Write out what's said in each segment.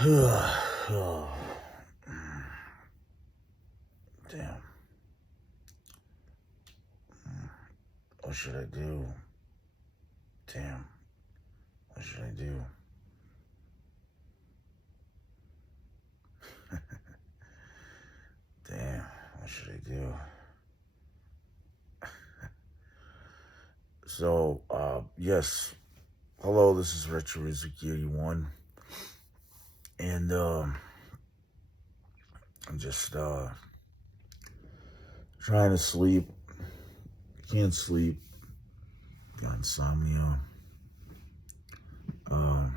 Oh, damn. What should I do? Damn. What should I do? Damn. What should I do? So, yes. Hello, this is Ryo Hazuki 81. And, I'm just, trying to sleep. Can't sleep. Got insomnia. Um,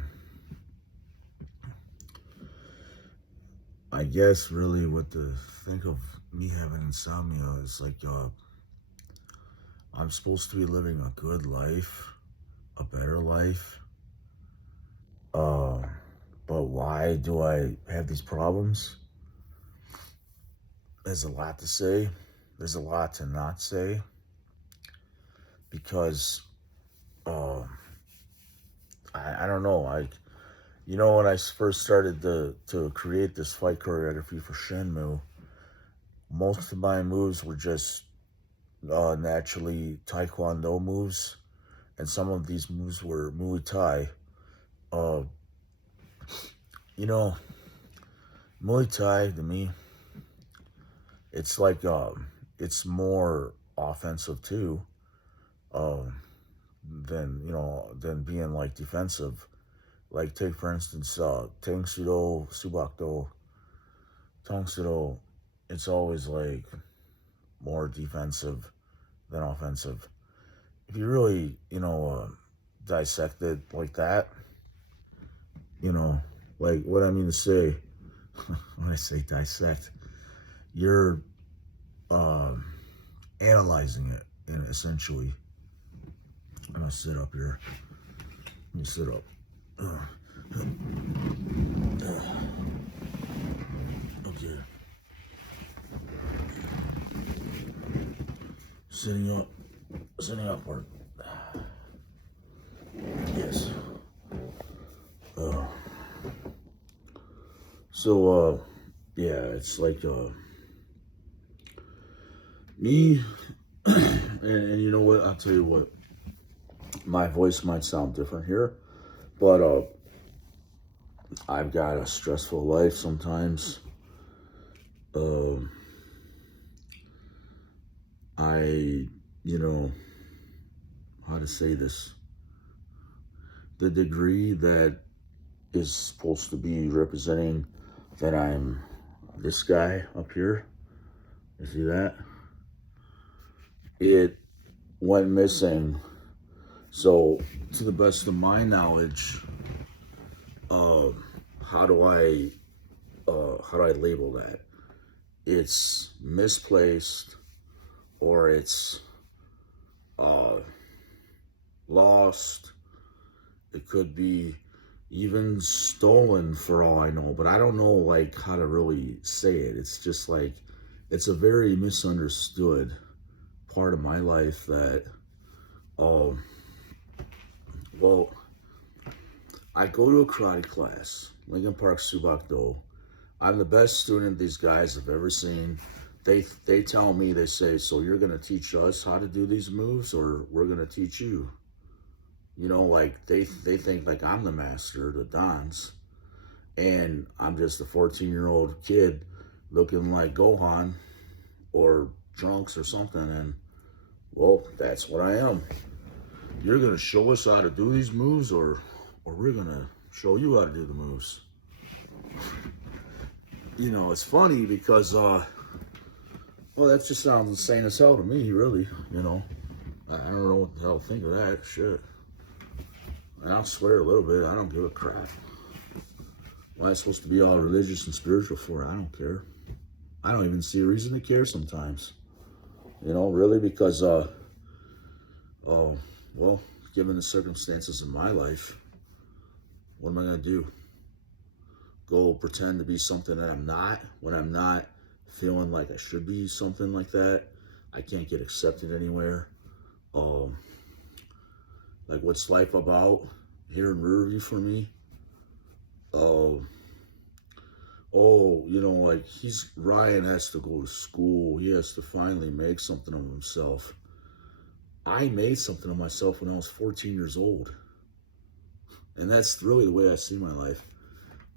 I guess really what to think of me having insomnia is like, I'm supposed to be living a good life, a better life. Uh, but why do I have these problems? There's a lot to say. There's a lot to not say because I don't know. When I first started to create this fight choreography for Shenmue, most of my moves were just naturally Taekwondo moves, and some of these moves were Muay Thai. Uh, you know, Muay Thai to me, it's like it's more offensive too, than being like defensive. Like take for instance, Tang Sudo, Subakdo, Tang Sudo. It's always like more defensive than offensive. If you really, dissect it like that, you know, like what I mean to say when I say dissect, you're analyzing it, and essentially, I'm gonna sit up here. Let me sit up. Okay. Sitting upward. Yes. Uh, yeah, it's like me, and you know what? I'll tell you what. My voice might sound different here, but I've got a stressful life sometimes. Um, I, how to say this? The degree that is supposed to be representing that I'm this guy up here. You see that? It went missing. So, to the best of my knowledge, uh, how do I label that? It's misplaced, or it's lost. It could be even stolen for all I know, but I don't know like how to really say it. It's just like it's a very misunderstood part of my life that well, I go to a karate class, Lincoln Park Subakdo. I'm the best student these guys have ever seen. They tell me, they say, so you're gonna teach us how to do these moves, or we're gonna teach you. Like they think like I'm the master, the Dons, and I'm just a 14-year-old kid looking like Gohan or Trunks or something, and well, that's what I am. You're gonna show us how to do these moves, or we're gonna show you how to do the moves. It's funny because well, that just sounds insane as hell to me, really. I don't know what the hell to think of that shit. And I'll swear a little bit. I don't give a crap. Why am I supposed to be all religious and spiritual for? I don't care. I don't even see a reason to care sometimes. Really, because well, given the circumstances in my life, what am I gonna do? Go pretend to be something that I'm not when I'm not feeling like I should be something like that? I can't get accepted anywhere. Like what's life about here in Riverview for me? oh, like Ryan has to go to school. He has to finally make something of himself. I made something of myself when I was 14 years old. And that's really the way I see my life.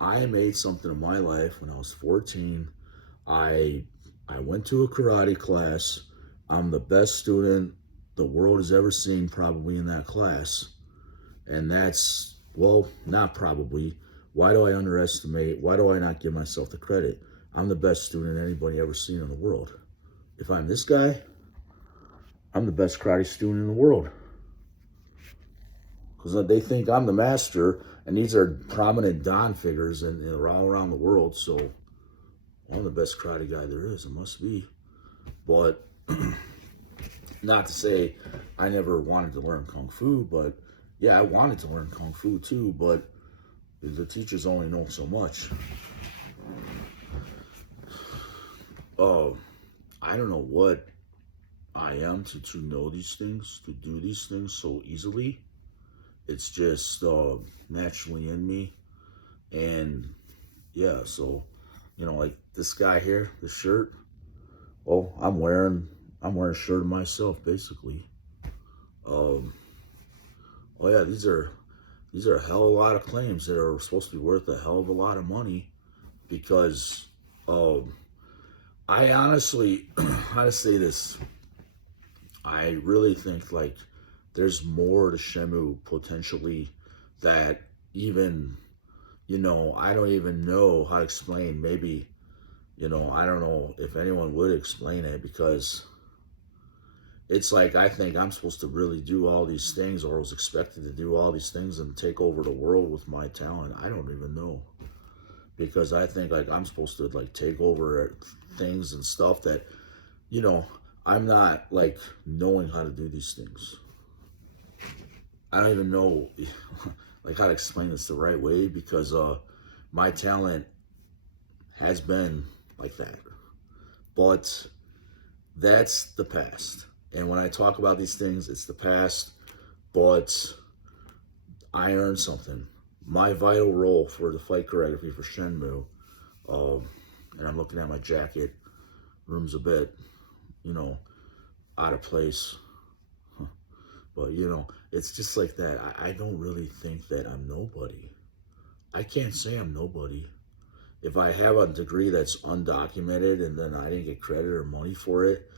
I made something of my life when I was 14. I I went to a karate class. I'm the best student the world has ever seen probably in that class. And that's, well, not probably. Why do I underestimate? Why do I not give myself the credit? I'm the best student anybody ever seen in the world. If I'm this guy, I'm the best karate student in the world. Because they think I'm the master, and these are prominent Don figures and they're all around the world. So I'm the best karate guy there is. It must be. But not to say I never wanted to learn Kung Fu, but yeah, I wanted to learn Kung Fu too, but the teachers only know so much. I don't know what I am to know these things, to do these things so easily. It's just naturally in me. And yeah, so, like this guy here, the shirt, oh, I'm wearing a shirt of myself, basically. Oh yeah, these are a hell of a lot of claims that are supposed to be worth a hell of a lot of money, because I honestly, how to say this, I really think like there's more to Shenmue potentially that even, I don't even know how to explain. Maybe, I don't know if anyone would explain it, because it's like I think I'm supposed to really do all these things, or was expected to do all these things and take over the world with my talent. I don't even know, because I think like I'm supposed to like take over things and stuff that, I'm not like knowing how to do these things. I don't even know like how to explain this the right way, because my talent has been like that. But that's the past. And when I talk about these things, it's the past, but I earned something. My vital role for the fight choreography for Shenmue, and I'm looking at my jacket, room's a bit, out of place. But, it's just like that. I don't really think that I'm nobody. I can't say I'm nobody. If I have a degree that's undocumented and then I didn't get credit or money for it,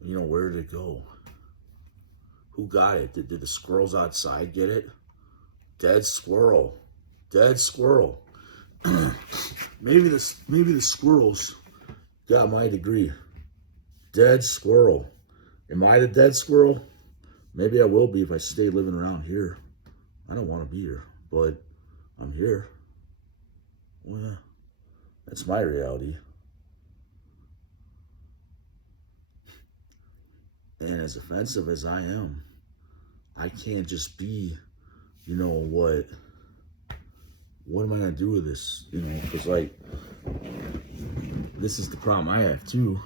where did it go? Who got it? Did the squirrels outside get it? Dead squirrel. Dead squirrel. maybe the squirrels got my degree. Dead squirrel. Am I the dead squirrel? Maybe I will be if I stay living around here. I don't want to be here, but I'm here. Well, yeah, that's my reality. And as offensive as I am, I can't just be, what am I going to do with this? Because like, this is the problem I have too.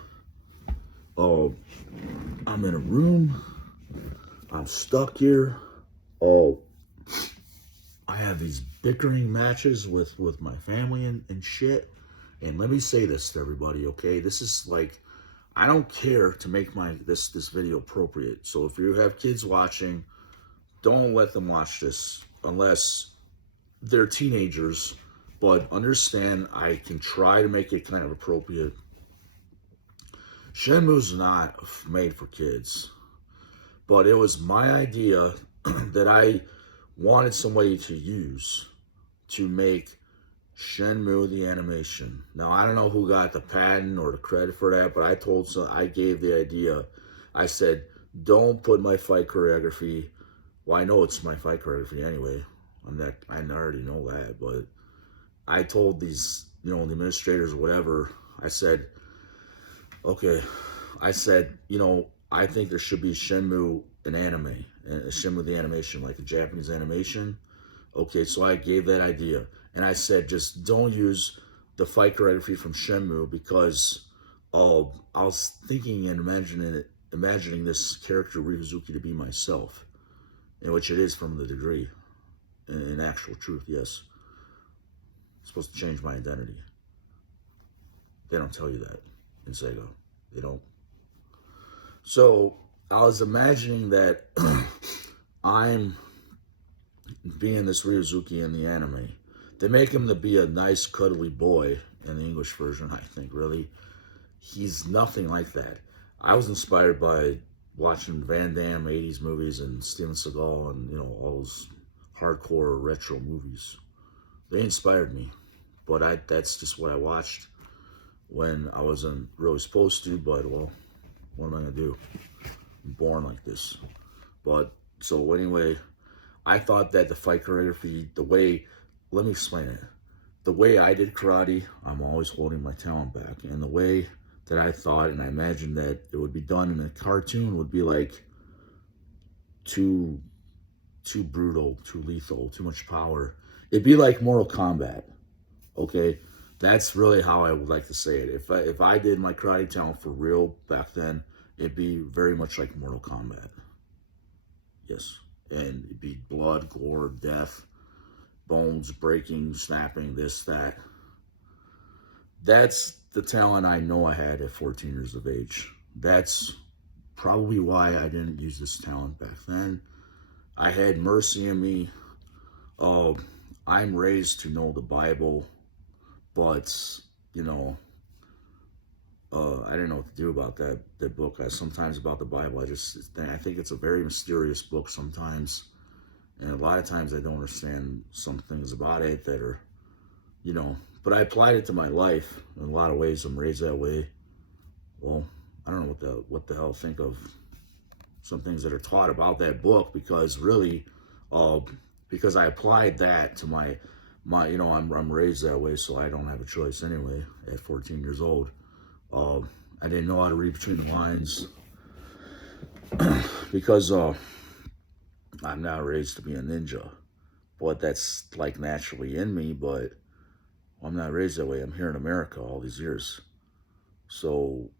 I'm in a room. I'm stuck here. I have these bickering matches with my family and shit. And let me say this to everybody, okay? This is like, I don't care to make this video appropriate. So if you have kids watching, don't let them watch this unless they're teenagers. But understand, I can try to make it kind of appropriate. Shenmue's not made for kids. But it was my idea that I wanted somebody to use to make Shenmue the animation. Now, I don't know who got the patent or the credit for that, but I gave the idea. I said, don't put my fight choreography. Well, I know it's my fight choreography anyway. I already know that, but I told these, the administrators or whatever, I said, okay, I said, I think there should be Shenmue an anime, Shenmue the animation, like a Japanese animation. Okay, so I gave that idea. And I said, just don't use the fight choreography from Shenmue, because I was thinking and imagining this character, Ryo Hazuki, to be myself, in which it is from the degree, in actual truth, yes. It's supposed to change my identity. They don't tell you that in Sega. They don't. So I was imagining that I'm being this Ryo Hazuki in the anime. They make him to be a nice, cuddly boy in the English version, I think, really. He's nothing like that. I was inspired by watching Van Damme 80s movies and Steven Seagal and, all those hardcore retro movies. They inspired me. But that's just what I watched when I wasn't really supposed to, but, well, what am I going to do? I'm born like this. But, so anyway, I thought that the fight choreography, let me explain it. The way I did karate, I'm always holding my talent back. And the way that I thought and I imagined that it would be done in a cartoon would be like too brutal, too lethal, too much power. It'd be like Mortal Kombat, okay? That's really how I would like to say it. If I did my karate talent for real back then, it'd be very much like Mortal Kombat. Yes. And it'd be blood, gore, death, bones breaking, snapping, this, that. That's the talent I know I had at 14 years of age. That's probably why I didn't use this talent back then. I had mercy in me. I'm raised to know the Bible, but, I didn't know what to do about that book. Sometimes about the Bible, I think it's a very mysterious book sometimes. And a lot of times I don't understand some things about it that are, but I applied it to my life in a lot of ways. I'm raised that way. Well, I don't know what the hell think of some things that are taught about that book, because really, because I applied that to my I'm raised that way, so I don't have a choice anyway. At 14 years old, I didn't know how to read between the lines because I'm not raised to be a ninja, but that's like naturally in me. But I'm not raised that way. I'm here in America all these years, so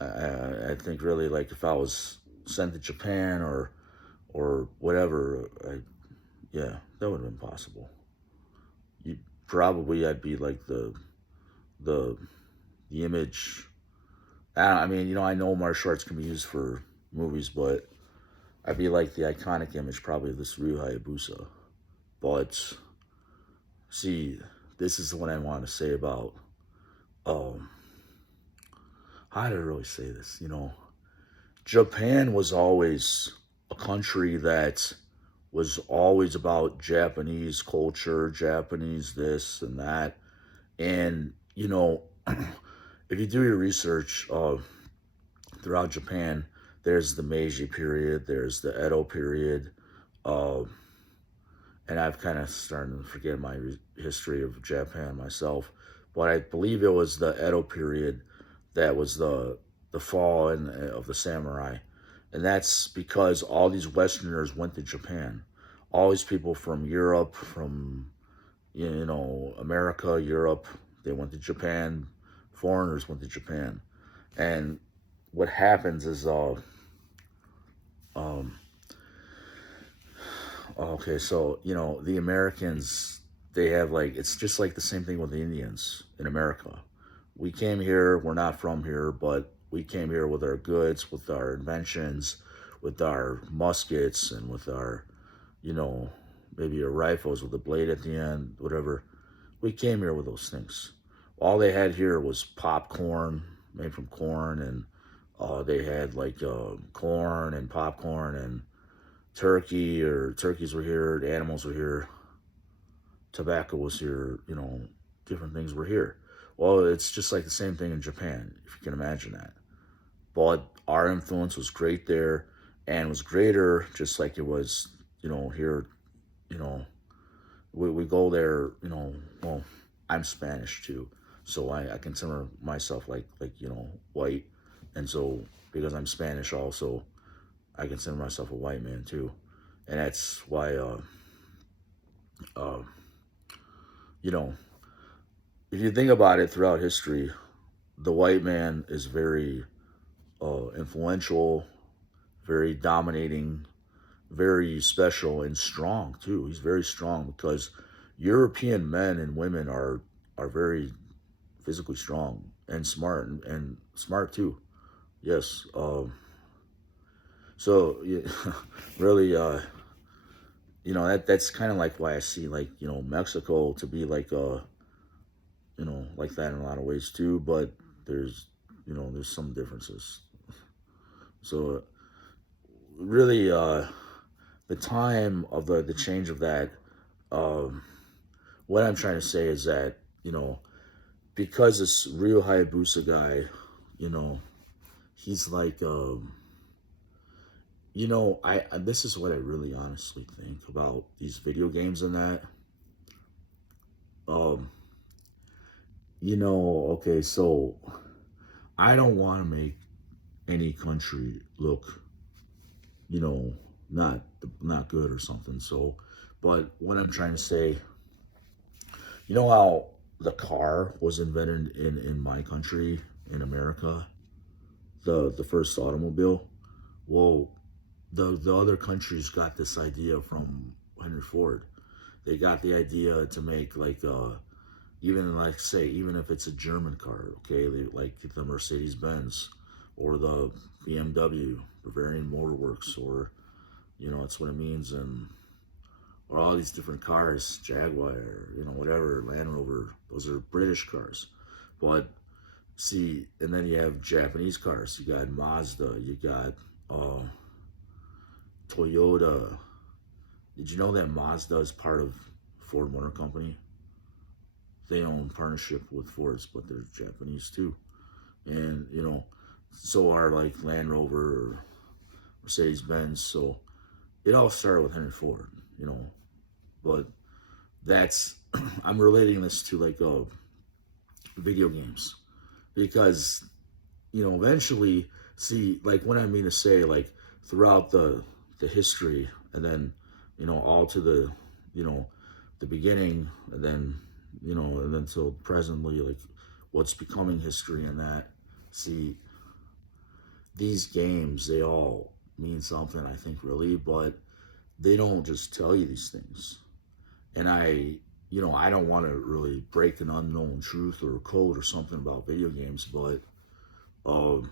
I think really, like, if I was sent to Japan or whatever, yeah, that would have been possible. I'd be like the image. I mean, I know martial arts can be used for movies, but I'd be like the iconic image, probably, of this Ryo Hayabusa. But see, this is what I want to say about how do I really say this? Japan was always a country that was always about Japanese culture, Japanese this and that. And, if you do your research throughout Japan, there's the Meiji period, there's the Edo period, and I've kind of started to forget my history of Japan myself, but I believe it was the Edo period that was the fall of the samurai. And that's because all these Westerners went to Japan. All these people from Europe, from America, Europe, they went to Japan. Foreigners went to Japan. And what happens is okay, so the Americans, they have, like, it's just like the same thing with the Indians in America. We came here, we're not from here, but we came here with our goods, with our inventions, with our muskets, and with our, maybe our rifles with a blade at the end, whatever. We came here with those things. All they had here was popcorn, made from corn, and they had, like, corn and popcorn and turkeys were here, the animals were here, tobacco was here, different things were here. Well, it's just like the same thing in Japan, if you can imagine that. But our influence was great there, and was greater, just like it was, here, we go there, well, I'm Spanish too, so I consider myself like white, and so because I'm Spanish also, I consider myself a white man too, and that's why, if you think about it, throughout history, the white man is very influential, very dominating, very special, and strong too. He's very strong because European men and women are are very physically strong and smart, and smart too. Yes. So yeah, really, that's kind of like why I see like Mexico to be like like that in a lot of ways too. But there's there's some differences. So really, the time of the change of that. Um, what I'm trying to say is that because this Ryo Hayabusa guy, you know, he's like, this is what I really honestly think about these video games and that. Um, okay, so I don't want to make any country look, you know, not not good or something. So, but what I'm trying to say, how the car was invented in my country, in America, the first automobile. Well, the other countries got this idea from Henry Ford. They got the idea to make like even like say even if it's a German car, okay, like the Mercedes Benz or the BMW Bavarian Motor Works, or that's what it means, and or all these different cars, Jaguar, whatever, Land Rover. Those are British cars, but see, and then you have Japanese cars. You got Mazda. You got uh, Toyota. Did you know that Mazda is part of Ford Motor Company? They own partnership with Fords, but they're Japanese too. And so are like Land Rover or Mercedes Benz. So it all started with Henry Ford, But that's I'm relating this to like video games because eventually, see, like what I mean to say, like throughout the history, and then all to the beginning, and then and then till presently, like what's becoming history, and that, see, these games, they all mean something, I think, really, but they don't just tell you these things. And I don't want to really break an unknown truth or a code or something about video games, but um,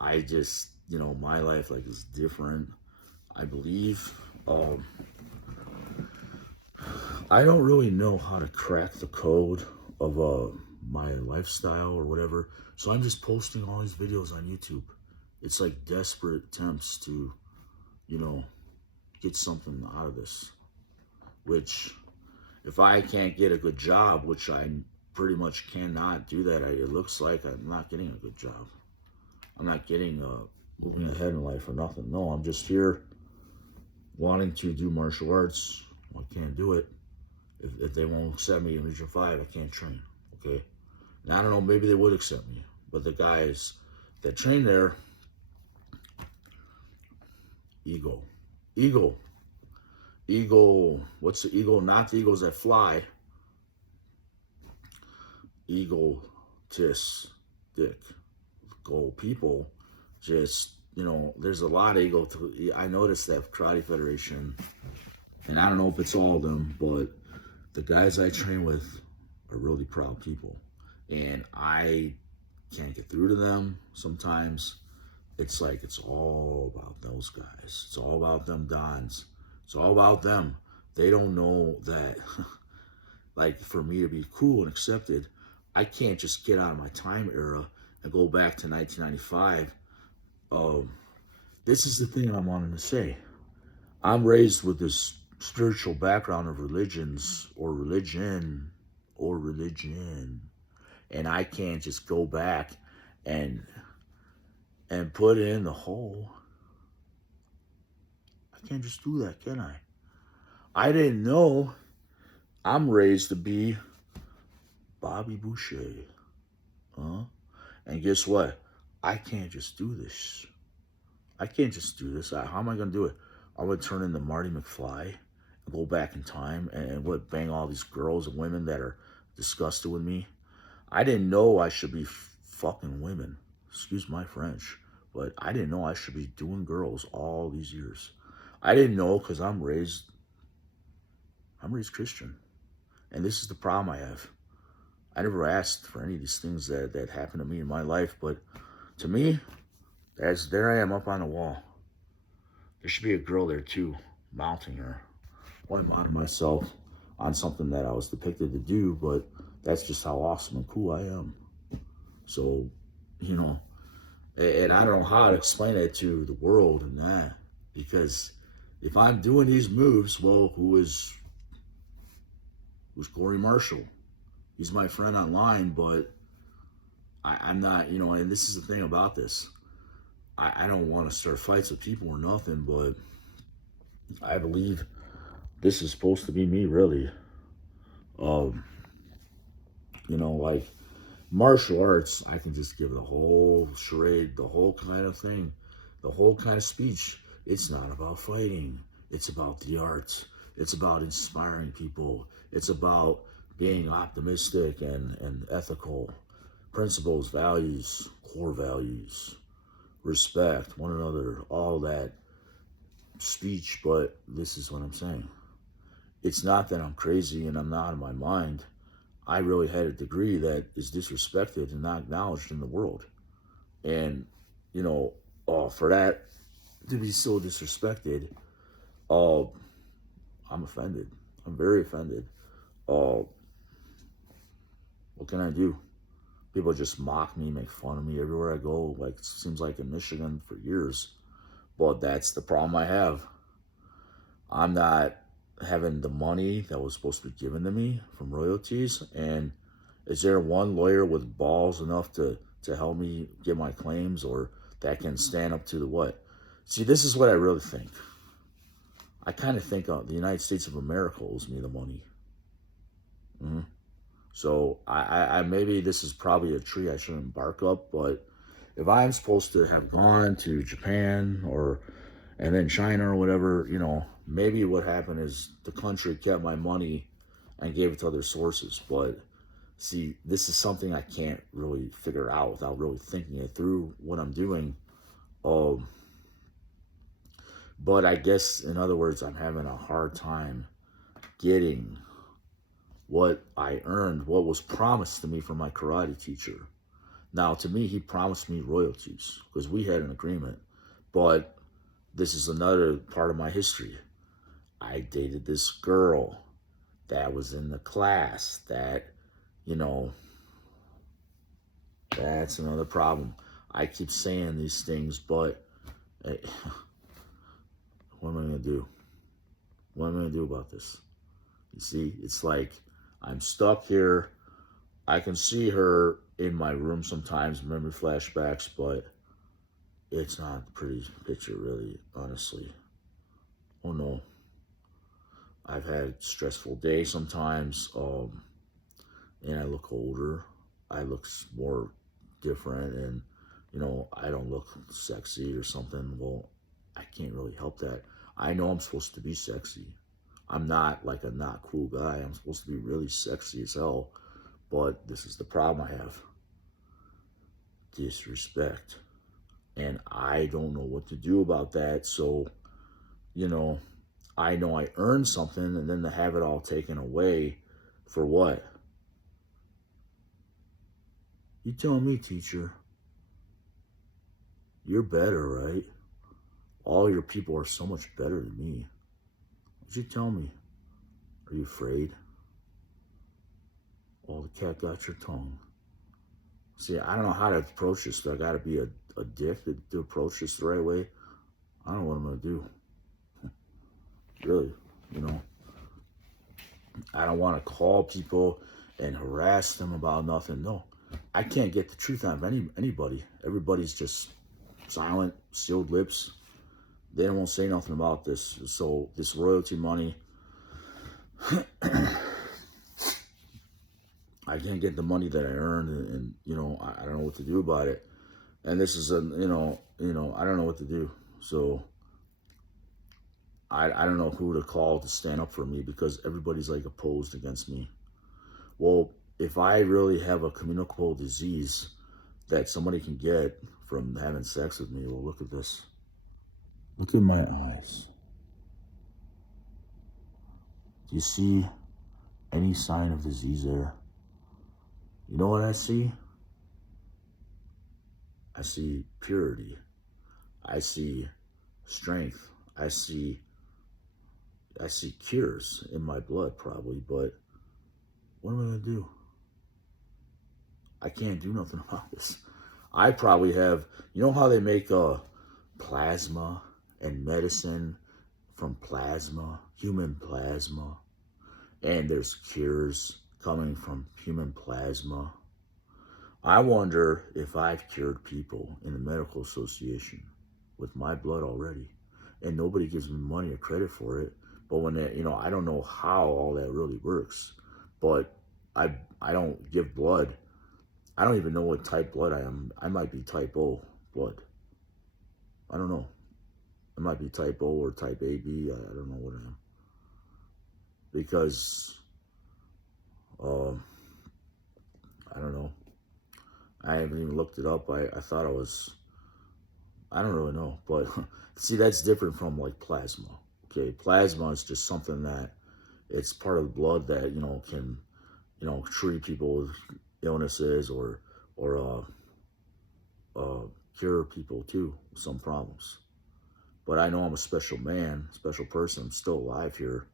I just, my life like is different, I believe. I don't really know how to crack the code of my lifestyle or whatever, so I'm just posting all these videos on YouTube. It's like desperate attempts to, you know, get something out of this. Which, if I can't get a good job, which I pretty much cannot do that, it looks like I'm not getting a good job. I'm not getting moving ahead in life or nothing. No, I'm just here wanting to do martial arts. I can't do it. If they won't accept me in Region 5, I can't train, okay? And I don't know, maybe they would accept me. But the guys that train there, ego. Ego. Ego, what's the ego? Not the egos that fly. Egotists, dick. Go people, just, there's a lot of ego. I noticed that Karate Federation, and I don't know if it's all of them, but the guys I train with are really proud people. And I can't get through to them sometimes. It's like it's all about those guys. It's all about them Dons. It's all about them. They don't know that, like, for me to be cool and accepted, I can't just get out of my time era and go back to 1995. This is the thing I'm wanting to say. I'm raised with this spiritual background of religions or religion, and I can't just go back and put it in the hole. I can't just do that, can I? I didn't know I'm raised to be Bobby Boucher. Huh? And guess what? I can't just do this. I can't just do this. How am I going to do it? I'm going to turn into Marty McFly and go back in time and bang all these girls and women that are disgusted with me. I didn't know I should be fucking women. Excuse my French. But I didn't know I should be doing girls all these years. I didn't know because I'm raised Christian. And this is the problem I have. I never asked for any of these things that happened to me in my life, but to me, there I am up on the wall. There should be a girl there too, mounting her. I want to honor myself on something that I was depicted to do, but that's just how awesome and cool I am. So, you know, and I don't know how to explain it to the world and that, because if I'm doing these moves, well, who's Corey Marshall? He's my friend online, but I'm not, you know, and this is the thing about this. I don't want to start fights with people or nothing, but I believe this is supposed to be me, really. Um, you know, like martial arts, I can just give the whole charade, the whole kind of thing, the whole kind of speech. It's not about fighting. It's about the arts. It's about inspiring people. It's about being optimistic and ethical. Principles, values, core values, respect, one another, all that speech. But this is what I'm saying. It's not that I'm crazy and I'm not in my mind. I really had a degree that is disrespected and not acknowledged in the world. And, you know, for that to be so disrespected, I'm offended. I'm very offended. What can I do? People just mock me, make fun of me everywhere I go. Like, it seems like in Michigan for years. But that's the problem I have. I'm not having the money that was supposed to be given to me from royalties. And is there one lawyer with balls enough to help me get my claims, or that can stand up to the what? See, this is what I really think. I kind of think the United States of America owes me the money. Mm-hmm. So I maybe this is probably a tree I shouldn't bark up, but if I'm supposed to have gone to Japan and then China or whatever, you know, maybe what happened is the country kept my money and gave it to other sources. But see, this is something I can't really figure out without really thinking it through what I'm doing. But I guess, in other words, I'm having a hard time getting what I earned, what was promised to me from my karate teacher. Now, to me, he promised me royalties because we had an agreement. But this is another part of my history. I dated this girl that was in the class that, you know, that's another problem. I keep saying these things, but what am I going to do? What am I going to do about this? You see, it's like I'm stuck here. I can see her in my room sometimes, memory flashbacks, but it's not a pretty picture, really, honestly. Oh no. I've had stressful days sometimes, and I look older. I look more different, and, you know, I don't look sexy or something. Well, I can't really help that. I know I'm supposed to be sexy. I'm not like a not cool guy. I'm supposed to be really sexy as hell. But this is the problem I have. Disrespect. And I don't know what to do about that. So, you know I earned something, and then to have it all taken away for what? You tell me, teacher. You're better, right? All your people are so much better than me. What'd you tell me? Are you afraid? Oh, the cat got your tongue. See, I don't know how to approach this. Do I got to be a dick to approach this the right way? I don't know what I'm going to do. Really, you know. I don't want to call people and harass them about nothing. No, I can't get the truth out of anybody. Everybody's just silent, sealed lips. They won't say nothing about this. So this royalty money, I can't get the money that I earned, and you know, I don't know what to do about it. And this is you know, I don't know what to do. So I don't know who to call to stand up for me, because everybody's like opposed against me. Well, if I really have a communicable disease that somebody can get from having sex with me, well, look at this. Look in my eyes. Do you see any any sign of disease there. You know what I see? I see purity. I see strength. I see cures in my blood probably, but what am I gonna do? I can't do nothing about this. I probably have, you know how they make plasma and medicine from plasma, human plasma, and there's cures coming from human plasma. I wonder if I've cured people in the medical association with my blood already, and nobody gives me money or credit for it. But when they, I don't know how all that really works, but I don't give blood. I don't even know what type blood I am. I might be type O blood. I don't know. I might be type O or type AB. I don't know what I am. Because, I don't know. I haven't even looked it up. I thought I was, I don't really know. But see, that's different from like plasma. Okay, plasma is just something that it's part of the blood that, can, treat people with illnesses or cure people too with some problems. But I know I'm a special man, special person. I'm still alive here.